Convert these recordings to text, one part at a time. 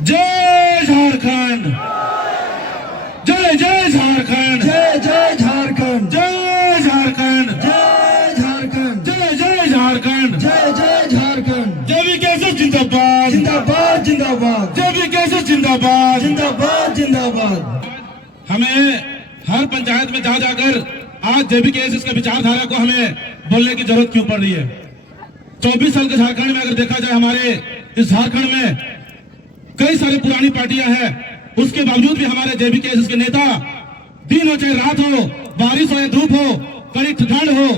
जय झारखंड, जय जय झारखंड, जय जय झारखंड, जय झारखंड, जय झारखंड, जय जय झारखंड, जय जय झारखंड। जेबीकेएसएस जिंदाबाद, जिंदाबाद जिंदाबाद, जेबीकेएसएस जिंदाबाद, जिंदाबाद जिंदाबाद। हमें हर पंचायत में जा जाकर आज जेबीकेएसएस के विचारधारा को हमें बोलने की जरूरत क्यों पड़ रही है। 24 साल के झारखंड में अगर देखा जाए, हमारे इस झारखंड में कई सारी पुरानी पार्टियां हैं, उसके बावजूद भी हमारे जेबीकेएसएस के नेता दिन हो चाहे रात हो, बारिश हो या धूप हो, कड़ी ठंड हो,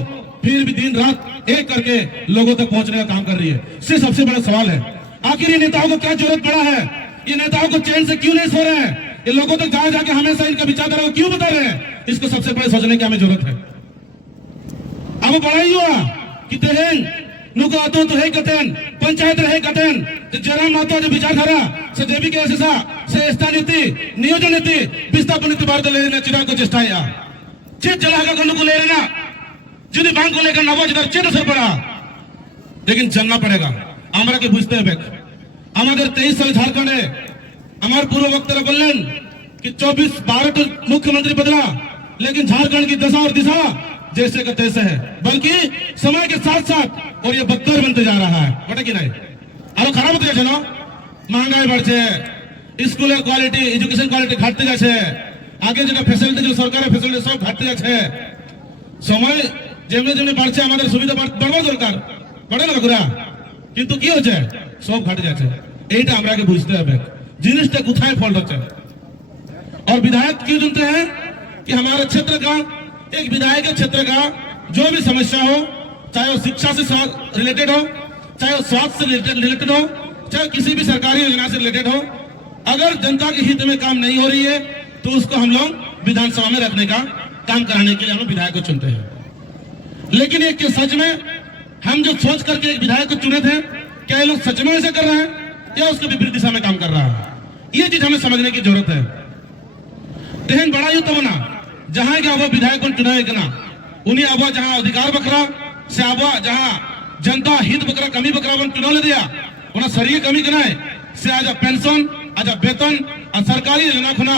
फिर भी दिन रात एक करके लोगों तक पहुंचने का काम कर रही है। इससे सबसे बड़ा सवाल है, आखिर ये नेताओं को क्या जरूरत पड़ा है? ये नेताओं को चैन से क्यों नहीं सो रहे हैं? ये लोगों तक जा जाके हमेशा इनका विचारधारा को क्यों बता रहे हैं? इसको सबसे पहले सोचने की हमें जरूरत है। अब बड़ा ही हुआ कि तेहन नुको आतो तो है कतन पंचायत रहे कतन जराम मातो जो विचारधारा से जेबीकेएसएस से स्थानीति नियोजन नीति विस्थापन नीति भारत ले लेना चिरा को चेष्टा या चेत जलागा को नुको ले लेना जुदी बैंक को लेकर नवो जिधर चेत असर पड़ा, लेकिन चलना पड़ेगा। हमारा के बुझते हैं बेक हमारे 23 साल झारखंड है। हमारे पूर्व वक्ता बोलन कि 24-12 तो मुख्यमंत्री बदला, लेकिन झारखंड की दशा और दिशा जैसे का तैसे है, बल्कि समय के साथ साथ और ये बदतर बनते जा रहा है। बटा कि नहीं आरो खराब होते जाए ना, महंगाई बढ़े, स्कूल क्वालिटी एजुकेशन क्वालिटी घटते जाए, आगे जो फैसिलिटी जो सरकार फैसिलिटी सब घटते जाए, समय जेमने जेमने बढ़े हमारे सुविधा बढ़वा दरकार बढ़े ना बकुरा, किंतु की हो जाए सब घट जाए। एटा हमरा के बुझते हैं जिनिसटा कोथाय फल रचे। और विधायक क्यों चुनते हैं कि हमारे क्षेत्र का एक विधायक के क्षेत्र का जो भी समस्या हो, चाहे वो शिक्षा से रिलेटेड हो, चाहे वो स्वास्थ्य से रिलेटेड हो, चाहे किसी भी सरकारी योजना से रिलेटेड हो, अगर जनता के हित में काम नहीं हो रही है तो उसको हम लोग विधानसभा में रखने का काम कराने के लिए हम लोग विधायक को चुनते हैं। लेकिन एक सच में हम जो सोच करके एक विधायक को चुने थे, क्या ये लोग सच में ऐसे कर रहे हैं या उसके विपरीत दिशा में काम कर रहा है? ये चीज हमें समझने की जरूरत है। तेहन बड़ा युद्ध बना जहां के अब विधायक चुनाव करना उन्हें अब जहां अधिकार बकरा से अब जहां जनता हित बकरा कमी बकरा चुनाव ले दिया उन्हें सरिये कमी करना है से आज पेंशन आज वेतन और सरकारी योजना खुना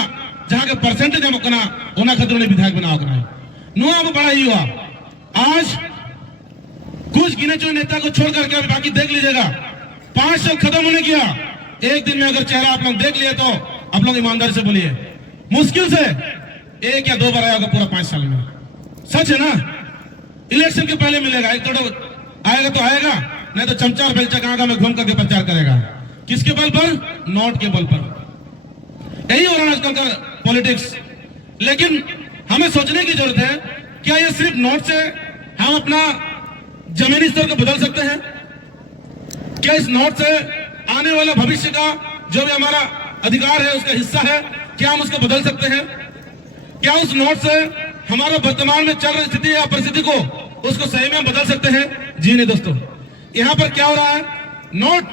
जहां के परसेंटेज करना उन्हें खातिर उन्हें विधायक बनाओ करना है। नुआ अब बड़ा ही हुआ। आज कुछ गिने चुने नेता को छोड़ करके अभी बाकी देख लीजिएगा 5 साल खत्म होने किया। एक दिन में अगर चेहरा आप लोग देख लिए तो आप लोग ईमानदारी से बोलिए, मुश्किल से 1 या 2 बार आएगा पूरा 5 साल में। सच है ना? इलेक्शन के पहले मिलेगा, एक थोड़ा आएगा तो आएगा, नहीं तो चमचार बेलचा गांव में घूम करके प्रचार करेगा। किसके बल पर? नोट के बल पर। यही हो रहा है आजकल का पॉलिटिक्स। लेकिन हमें सोचने की जरूरत है, क्या ये सिर्फ नोट से हम अपना जमीनी स्तर को बदल सकते हैं? क्या इस नोट से आने वाला भविष्य का जो भी हमारा अधिकार है उसका हिस्सा है, क्या हम उसको बदल सकते हैं? क्या उस नोट से हमारा वर्तमान में चल रही स्थिति या परिस्थिति को उसको सही में बदल सकते हैं? जी नहीं दोस्तों। यहाँ पर क्या हो रहा है, नोट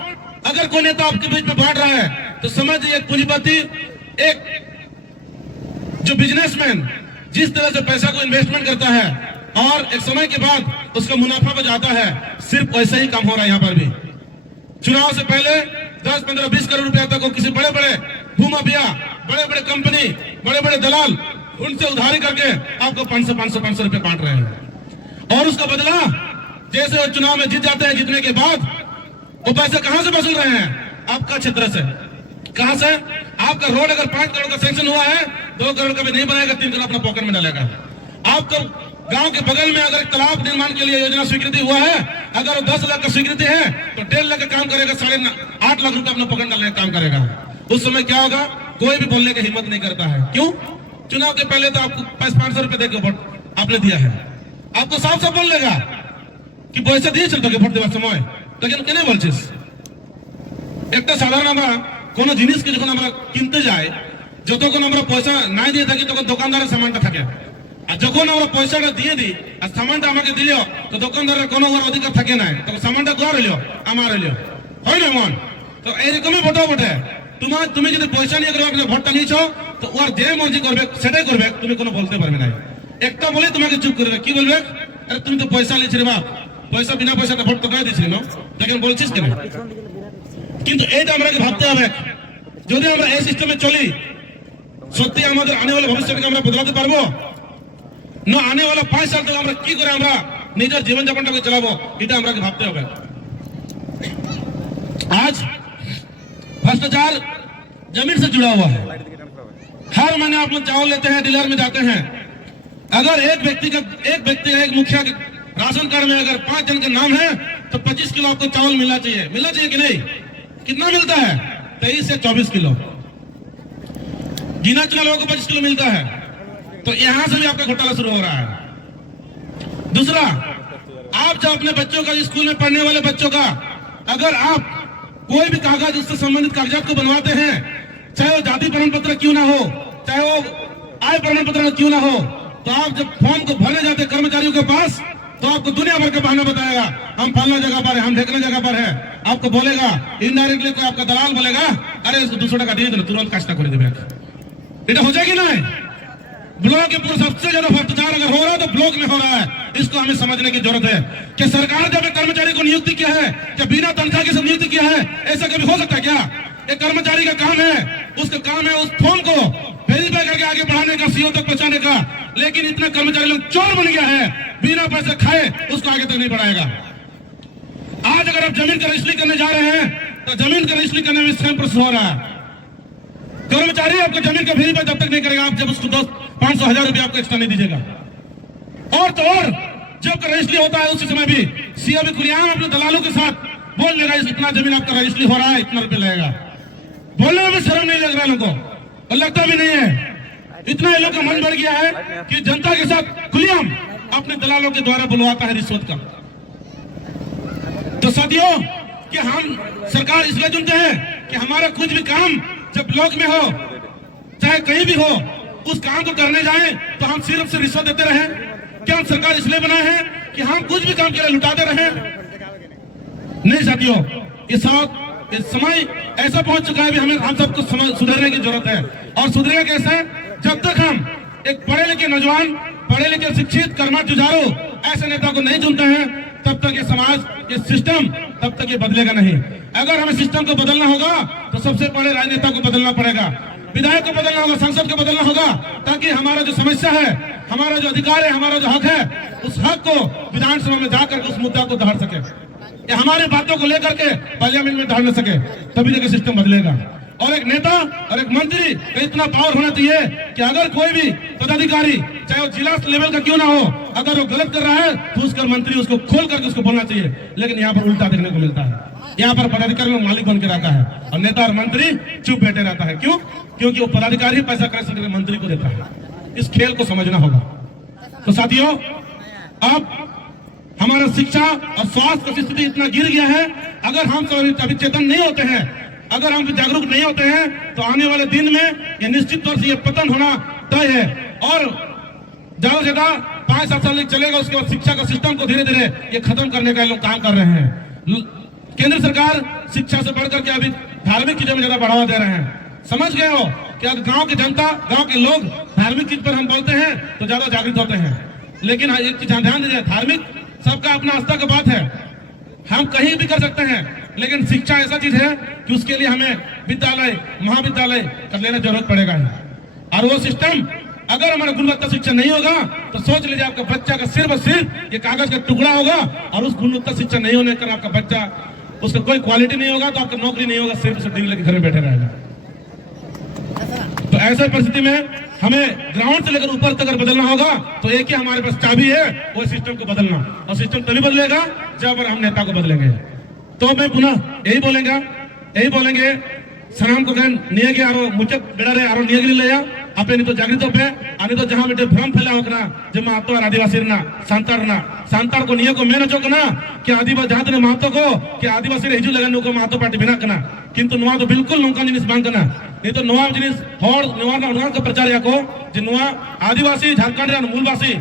अगर कोई नेता आपके बीच में बांट रहा है तो समझिए एक पूंजीपति, एक जो बिजनेसमैन जिस तरह से पैसा को इन्वेस्टमेंट करता है और एक समय के बाद उसका मुनाफा पर जाता है, सिर्फ वैसा ही काम हो रहा है। यहाँ पर भी चुनाव से पहले 10, 15, 20 करोड़ रुपया तक को किसी बड़े बड़े भूमाफिया, बड़े बड़े कंपनी, बड़े बड़े दलाल उनसे उधारी करके आपको 500 रुपए बांट रहे हैं। और उसका बदला जैसे वो चुनाव में जीत जाते हैं, जीतने के बाद वो पैसे कहां से वसूल रहे हैं? आपका क्षेत्र से। कहां से? आपका रोड अगर 5 करोड़ का सैंक्शन हुआ है, 2 करोड़ का भी नहीं बनाएगा, 3 करोड़ अपना पॉकेट में डालेगा। आपका गांव के बगल में अगर तालाब निर्माण के लिए योजना स्वीकृति हुआ है, अगर 10 लाख का स्वीकृति है तो 1.5 लाख का काम करेगा, 8.5 लाख रुपए अपना पॉकेट डालने का काम करेगा। उस समय क्या होगा? कोई भी बोलने की हिम्मत नहीं करता है। क्यों? चुनाव के पहले तो आपको 500 रुपए देकर वोट आपने दिया है, आपको साफ साफ बोल लेगा कि पैसा दिए चलते भोट देवार समय, लेकिन केने बोलছিস? একটা সাধারণ আমরা কোন জিনিসকে যখন আমরা কিনতে যাই, যতক্ষণ আমরা পয়সা নাই দিয়ে থাকি তখন দোকানদারের সামানটা থাকে, আর যখন আমরা পয়সাটা দিয়ে দিই আর সামানটা আমাকে দিল তো দোকানদারের কোনো অধিকার থাকে না, তখন সামানটা কার হইলো? আমার হইলো। হয় না মন? তো এইরকমই ভোটও বটে। তুমি যদি পয়সা নিয়ে করে ভোটটা নিয়েছো তো ওর যে মর্জি করবে সেটাই করবে, তুমি কোনো বলতে পারবে না। একটা বলে তোমাকে চুপ করবে, কি বলবে? আরে তুমি তো পয়সা নিয়েছি রে বাপ, পয়সা বিনা পয়সাতে ভোট তো দিয়ে দিয়েছিলি না, দেখেন বলছিস কেন? কিন্তু এইটা আমাকে ভাবতে হবে যদি আমরা এই সিস্টেমে চলি সত্যি আমাদের আনে वाला ভবিষ্যৎকে আমরা বদলাতে পারবো না আনে वाला 5 সাল ধরে আমরা কি করে আমরা নিজের জীবন যাপনটাকে চালাবো এটা আমাকে ভাবতে হবে आज भ्रष्टाचार जमीन से जुड़ा हुआ है हर महीने आप लोग चावल लेते हैं डीलर में जाते हैं अगर एक व्यक्ति एक मुखिया के राशन कार्ड में अगर 5 जन का नाम है तो 25 किलो आपको चावल मिलना चाहिए कि नहीं कितना मिलता है 23 से 24 किलो गिना चुना लोगों को 25 किलो मिलता है तो यहां से भी आपका घोटाला शुरू हो रहा है दूसरा आप जब अपने बच्चों का स्कूल में पढ़ने वाले बच्चों का अगर आप कोई भी कागज उससे संबंधित कागजात को बनवाते हैं चाहे वो जाति प्रमाण पत्र क्यों ना हो चाहे वो आय प्रमाण पत्र क्यों ना हो तो आप जब फॉर्म को भरने जाते कर्मचारियों के पास तो आपको दुनिया भर का बहाना बताएगा हम फलना जगह पर है हम ढेकना जगह पर है आपको बोलेगा इनडायरेक्टली कोई आपका दलाल बोलेगा अरे इसको 200 टका दिए तो तुरंत कास्ता कर देवे এটা हो जाएगी ना ब्लॉक के पूरा सबसे ज्यादा भ्रष्टाचार अगर हो रहा है तो ब्लॉक में हो रहा है इसको हमें समझने की जरूरत है कि सरकार जब एक कर्मचारी को नियुक्ति किया है क्या बिना तनख्वाह के नियुक्ति किया है ऐसा कभी हो सकता है क्या एक कर्मचारी का काम है उसका काम है उस फॉर्म को वेरीफाई करके आगे बढ़ाने का सीओ तक पहुंचाने का लेकिन इतना कर्मचारी लोग चोर बन गया है बिना पैसे खाए उसको आगे तक नहीं बढ़ाएगा आज अगर आप जमीन का रजिस्ट्री करने जा रहे हैं तो जमीन का रजिस्ट्री करने में सेम प्रोसेस हो रहा है कर्मचारी आपको जमीन का वेरीफाई जब तक नहीं करेगा आप जब उसको 500,000 रुपया आपको एक्स्ट्रा नहीं दीजिएगा और तो और जब रजिस्ट्री होता है उसी समय भी सीओ भी खुलेआम अपने दलालों के साथ बोल देगा इतना जमीन आपका रजिस्ट्री हो रहा है इतना रुपया लगेगा बोलने में भी शर्म नहीं लग रहा है लोगों को और लगता भी नहीं है इतना ये लोग का मन बढ़ गया है कि जनता के साथ खुलेआम अपने दलालों के द्वारा बुलवाता है रिश्वत का तो साथियों कि हम सरकार इसलिए चुनते हैं कि हमारा कुछ भी काम जब ब्लॉक में हो चाहे कहीं भी हो उस काम को करने जाए तो हम सिर्फ से रिश्वत देते रहे क्या हम सरकार इसलिए बनाए हैं कि हम कुछ भी काम के लिए लुटाते रहे नहीं साथियों इस समय ऐसा पहुंच चुका है हमें हम सबको सुधरने की जरूरत है और सुधरेगा कैसे जब तक हम एक पढ़े लिखे नौजवान पढ़े लिखे शिक्षित कर्मठ जुझारू ऐसे नेता को नहीं चुनते हैं तब तक ये समाज ये सिस्टम तब तक ये बदलेगा नहीं अगर हमें सिस्टम को बदलना होगा तो सबसे पहले राजनेता को बदलना पड़ेगा विधायक को बदलना होगा संसद को बदलना होगा ताकि हमारा जो समस्या है हमारा जो अधिकार है हमारा जो हक है उस हक को विधानसभा में जाकर उस मुद्दा को धार सके या हमारे बातों को लेकर के पार्लियामेंट में धार न सके तभी जाकर सिस्टम बदलेगा और एक नेता और एक मंत्री का इतना पावर होना चाहिए कि अगर कोई भी पदाधिकारी चाहे वो जिला लेवल का क्यों ना हो अगर वो गलत कर रहा है तो उसका मंत्री उसको खोल करके उसको बोलना चाहिए लेकिन यहाँ पर उल्टा देखने को मिलता है यहाँ पर पदाधिकारी लोग मालिक बन के रहता है और नेता और मंत्री चुप बैठे रहता है क्यों क्योंकि वो पदाधिकारी पैसा कलेक्शन करके मंत्री को देता है इस खेल को समझना होगा तो साथियों अब हमारा शिक्षा और स्वास्थ्य की स्थिति इतना गिर गया है अगर हम अभी चेतन नहीं होते हैं अगर हम जागरूक नहीं होते हैं तो आने वाले दिन में ये निश्चित तौर से ये पतन होना तय है और ज्यादा से ज्यादा 5-7 साल चलेगा उसके बाद शिक्षा का सिस्टम को धीरे धीरे ये खत्म करने का लोग काम कर रहे हैं केंद्र सरकार शिक्षा से बढ़कर के अभी धार्मिक चीजों में ज्यादा बढ़ावा दे रहे हैं समझ गए हो कि अब गांव की जनता गांव के लोग धार्मिक चीज पर हम बोलते हैं तो ज्यादा जागृत होते हैं लेकिन एक चीज ध्यान दीजिए धार्मिक सबका अपना आस्था का बात है हम कहीं भी कर सकते हैं लेकिन शिक्षा ऐसा चीज है कि उसके लिए हमें विद्यालय महाविद्यालय कर लेना जरूरत पड़ेगा और वो सिस्टम अगर हमारा गुणवत्ता शिक्षा नहीं होगा तो सोच लीजिए आपका बच्चा का सिर्फ और सिर्फ ये कागज का टुकड़ा होगा और उस गुणवत्ता शिक्षा नहीं होने का आपका बच्चा उसका कोई क्वालिटी नहीं होगा तो आपका नौकरी नहीं होगा सिर्फ डिग्री लेकर घर में बैठे रहेगा तो ऐसे परिस्थिति में हमें ग्राउंड से लेकर ऊपर तक अगर बदलना होगा तो एक ही हमारे पास चाबी है वो सिस्टम को बदलना और सिस्टम तभी बदलेगा जब हम नेता को बदलेंगे तो मैं पुनः यही बोलेंगे सनाम को कहन निये के आरो मुचक बेड़ारे आरो निये गिली लेया आपे नहीं तो जागृत पे आने तो जहां बेटे भ्रम फैला होकना जमा तो आदिवासी ना सांतार को निये को मेन चोक ना कि आदिवासी जहां तने महतो को कि आदिवासी रे हिजु लगन को महतो पार्टी बिना कना किंतु नोआ तो बिल्कुल नोंका जिनिस बांग कना नहीं तो नोआ जिनिस हर नोआ का प्रचार याको जे नोआ आदिवासी झारखंड रे मूलवासी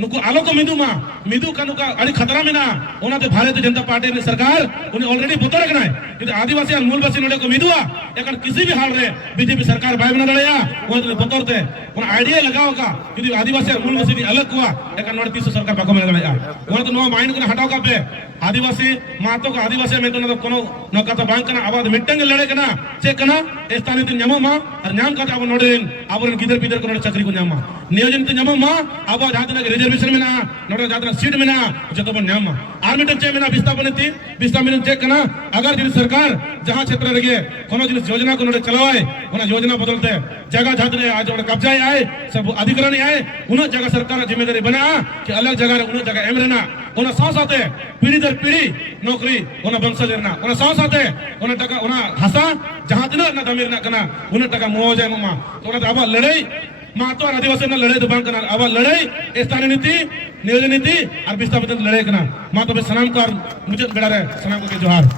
नुको आलो को मिदुमा मिदु कानू का अड़ी खतरा में ना ओनाते भारतीय जनता पार्टी ने सरकार उन्हें ऑलरेडी बोतल रखना है कि आदिवासी और मूलवासी नोडे को मिदुआ एकन किसी भी हाल रे बीजेपी सरकार बाय बना लड़या वो तो बोतरते उन आइडिया लगाओ का कि आदिवासी और मूलवासी अलग हुआ एकन नोडे 300 सरकार बाको में लड़या वो तो नो माइंड को हटाओ का पे आदिवासी मातो का आदिवासी में तो न कोनो न का बैंक ना आवाज मिटंग लड़े कना चेक कना स्थानीय दिन ᱧᱟᱢᱚᱜ मा और ᱧᱟᱢ का अब नोडे अब गिदर पिदर को नोडे चक्री को ᱧᱟᱢ मा नियोजन तो ᱧᱟᱢᱚᱜ मा अब जहां तक रिजर्वेशन में ना नोडे जहां तक सीट में ना जो तो ᱧᱟᱢ मा आर मिटन चे में ना विस्थापन चेक कना अगर जिन सरकार जहां क्षेत्र रगे कोनो जिन योजना को नोडे चलावाए उना योजना बदलते जगह जहां तक आज कब्जा आए सब अधिग्रहण आए उन जगह सरकार जिम्मेदारी बना कि अलग जगह रे उन जगह एम रहना उन साथ पीढ़ी दर पीढ़ी नौकरी उन वंशज रहना उन साथ उन टका उन हसा जहां तिना ना दमीर ना कना उन टका मुआवजा मा तो उन अब लड़ाई मातो और आदिवासी ना लड़ाई तो बांग कना अब लड़ाई स्थानीय नीति नियोजन नीति और विस्थापित लड़ाई कना मा तो सनाम को मुझे बेड़ा रे सनाम को के जोहार